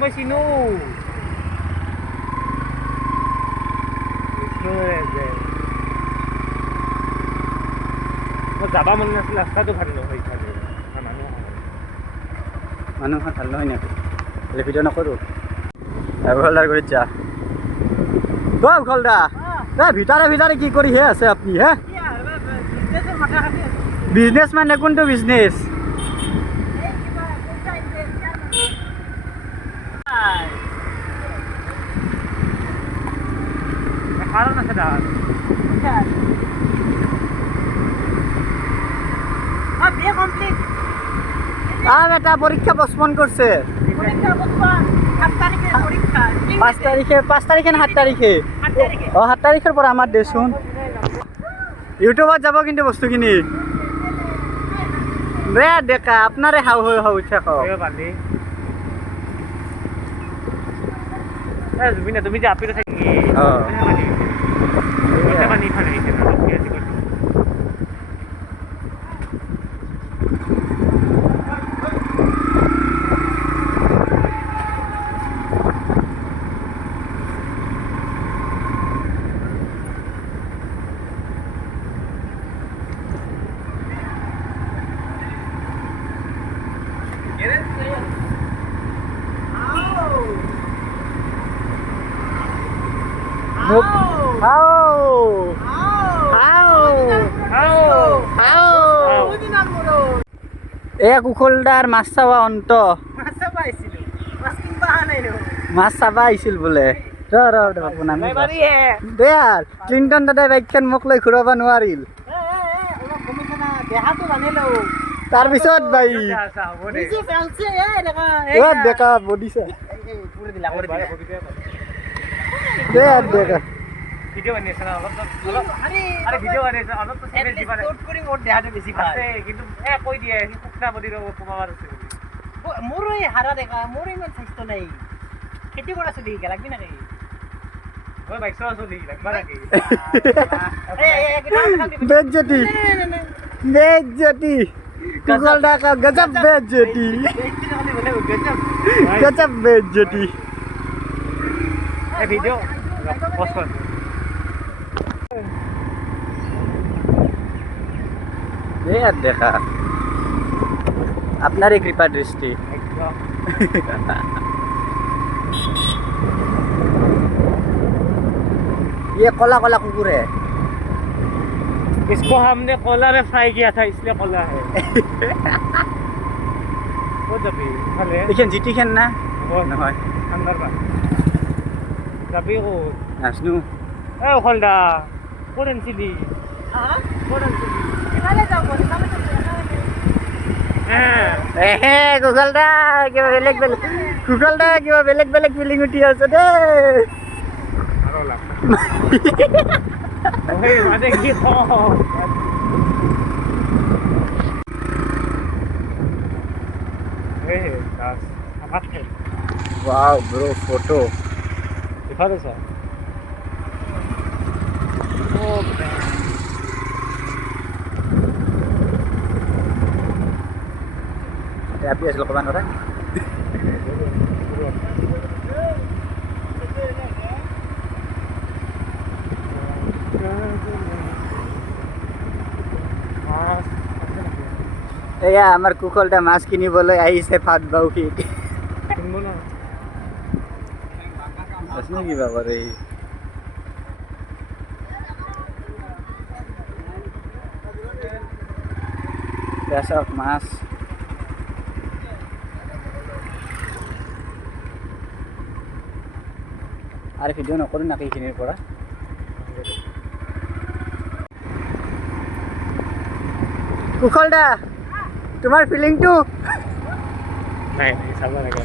মই চিনো যাবা মন নাছিল ৰাস্তাটো ভাল নহয় মানুহ ভাল নহয় নাকি ভিডিঅ' নকৰোঁ উখলদাৰ কৰি যা উখলদা ভিতৰে কি কৰি হে আছে আপনি হে বিজনেস মানে কোনটো বিজনেস কারণ আছে না বেটা পরীক্ষা পোস্টপোন করছে 5 তারিখে না 7 তারিখে 7 তারিখের পর আমার দেশুন ইউটিউবত যাব কিন্তু বস্তু কিনি রে দেখা আপনারে হাউ হাউ ইচ্ছা খাও তুমি যে আপিলে থাকি কুখলদার মাছ চাবা অন্ত মাছ চাবা আহিছিল বোলে দেয়াৰ ক্লিণ্টন দাদাই বাইকখন মোক লৈ ঘূৰাব নোৱাৰিল তাৰপিছত বাই ডেকা বডিছে ডেকা ভিডিও বানিয়েছে না অলপ আৰে ভিডিও বানিয়েছে অলপ তো সেভেল দিবা স্টোৰ কৰি মোৰ দেহাতে বেছি ভাল আছে কিন্তু কই দিয়ে কুকনা বডি ৰ কমাবাৰ আছে মোৰ এই হাৰা দেখা মোৰ ইমান স্বাস্থ্য নাই খেতি কৰা চলি লাগবি না কি ওই বাইক চলা চলি লাগবা নাকি বেজ্জতি কুকলদা কা গজব বেজ্জতি গজব বেজ্জতি এই ভিডিও পোস্ট কর দেখা আপনারই কৃপা দৃষ্টি ये कोला कोला कुकुर है इसको हमने कोला में फ्राई किया था इसलिए कोला है वो जबी भले लेकिन जीटी खेन ना वो নহয় अंदर बा जबी को नासनु ए खोलदा कोरन चिली हां कोरन चिली काले जाओ काले কুকলদা কিবা বেলেগ বেলেগ ফিলিং উঠি আছে দে আরো লাগ ওই মানে কি তো দাস আপাত হে ওয়াও ব্রো ফটো দিখা দে স্যার ও Tapi hasil kapan orang? এয়া আমার কুকলটা মাছ কিনিবলৈ আহিছে ফাট বাউকি কিনবো না আসলে কি ব্যাপার এই পেশাক মাছ আর ভিডিও নকৰো নাকি এইখিনিৰ পৰা কুকলদা তোমাৰ ফিলিংটো নাই চাব লাগে